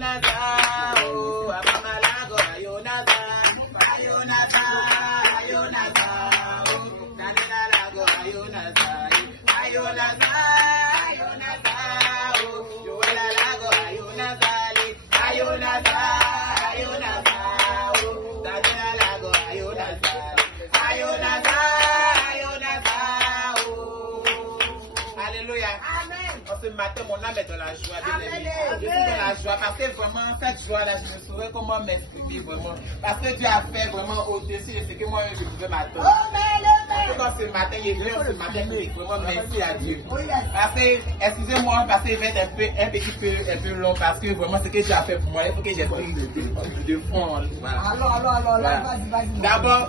ayonasa, oh, amamalago, ayonasa, ayonasa, ayonasa, oh, nanilalago, ayonasa, ayonasa, ayonasa, oh, yuwalalago, ayonasa, ayonasa, ayonasa, oh, nanilalago, ayonasa, ayonasa, ayonasa, oh. Alléluia. Ce matin, mon âme est dans la joie. Je suis dans la joie parce que vraiment, cette joie-là, je ne saurais comment m'exprimer vraiment. Parce que Dieu a fait vraiment au-dessus de ce que moi je pouvais m'attendre. Parce que quand ce matin, il est venu ce matin, vraiment merci à Dieu. Parce que, excusez-moi, parce qu'il va être un petit peu long parce que vraiment ce que Dieu a fait pour moi, il faut que j'explique de fond. Voilà. Alors, vas-y. D'abord,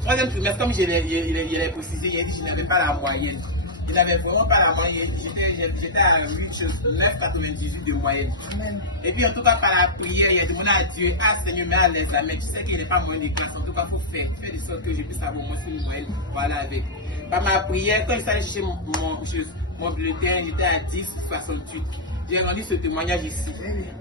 troisième trimestre, comme je l'ai précisé, il a dit que je n'avais pas la moyenne. Je n'avais vraiment pas la moyenne. J'étais à 9,98 de moyenne. Amen. Et puis en tout cas par la prière, il a demandé à Dieu, ah Seigneur, mets à l'examen. Tu sais qu'il n'est pas moyen de classe. En tout cas, il faut faire de sorte que je puisse avoir une moyenne. Voilà avec. Par ma prière, quand je suis allé chercher mon bulletin, j'étais à 10,68. J'ai rendu ce témoignage ici.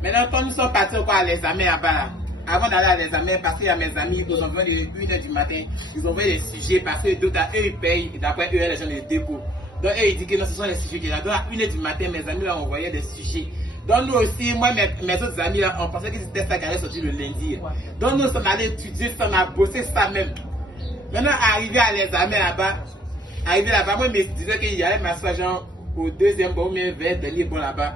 Maintenant, quand nous sommes partis encore à l'examen là-bas, là, avant d'aller à l'examen, parce qu'il y a mes amis, ils ont envoyé 1h du matin, ils ont envoyé des sujets parce que d'autres, eux, ils payent, et d'après eux, les gens les dépôts. Donc, eux, ils disent que non, ce sont les sujets qui sont là. Donc, à 1h du matin, mes amis là, ont envoyé des sujets. Donc, nous aussi, moi, mes autres amis là, on pensait que c'était ça qui allait sortir le lundi. Donc, nous sommes allés étudier ça, on a bossé ça même. Maintenant, arrivé à l'examen là-bas, moi, je me disais qu'il y allait m'asseoir genre au deuxième bon, mais vers le dernier bon là-bas.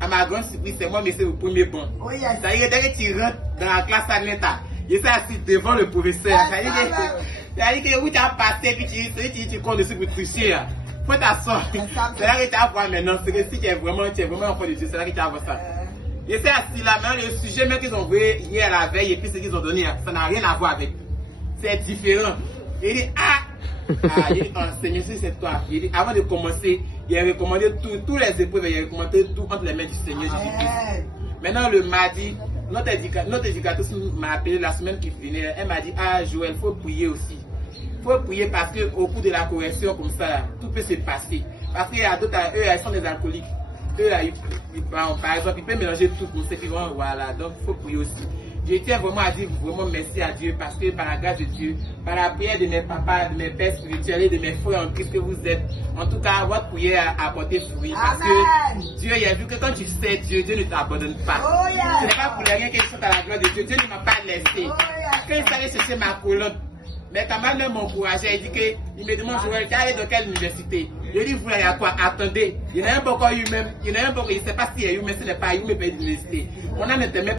À ma grande surprise, c'est moi, mais c'est au premier bon. C'est-à-dire, dès que tu rentres dans la classe à l'État, je suis assis devant le professeur. C'est-à-dire que où tu as passé, puis tu comptes dessus pour tricher. Il faut t'asseoir. C'est là que tu vas voir maintenant. C'est que si tu es vraiment enfant de Dieu, c'est là que tu vas voir ça. Je suis assis là, maintenant, le sujet même qu'ils ont envoyé hier à la veille et puis ce qu'ils ont donné, ça n'a rien à voir avec. C'est différent. Il dit, il dit, Seigneur, c'est toi. Il dit, avant de commencer, il a recommandé tous les épreuves, il a recommandé tout entre les mains du Seigneur Jésus-Christ. Maintenant, le mardi, notre éducatrice m'a appelé la semaine qui venait. Elle m'a dit, Joël, il faut prier aussi. Il faut prier parce qu'au cours de la correction, comme ça, là, tout peut se passer. Parce qu'il y a d'autres, eux, ils sont des alcooliques. Eux, là, par exemple, ils peuvent mélanger tout pour ceux qui vont, voilà. Donc, il faut prier aussi. Je tiens vraiment à dire vraiment merci à Dieu parce que par la grâce de Dieu, par la prière de mes papas, de mes pères spirituels et de mes frères en Christ que vous êtes, en tout cas, votre prière a apporté fruit. Parce que Dieu, il a vu que quand tu sais Dieu, Dieu ne t'abandonne pas. Ce n'est pas pour rien qu'il chante à la gloire de Dieu. Dieu ne m'a pas laissé. Quand il fallait chercher ma colonne, mais quand même m'encourageait, il dit qu'il me demande, Joël, tu es allé dans quelle université? Je dis, vous, il y a quoi? Attendez, il y en a un peu encore eu même, il y en a un peu, il ne sait pas s'il y a eu, mais ce n'est pas eu, mais pas d'université. On en était même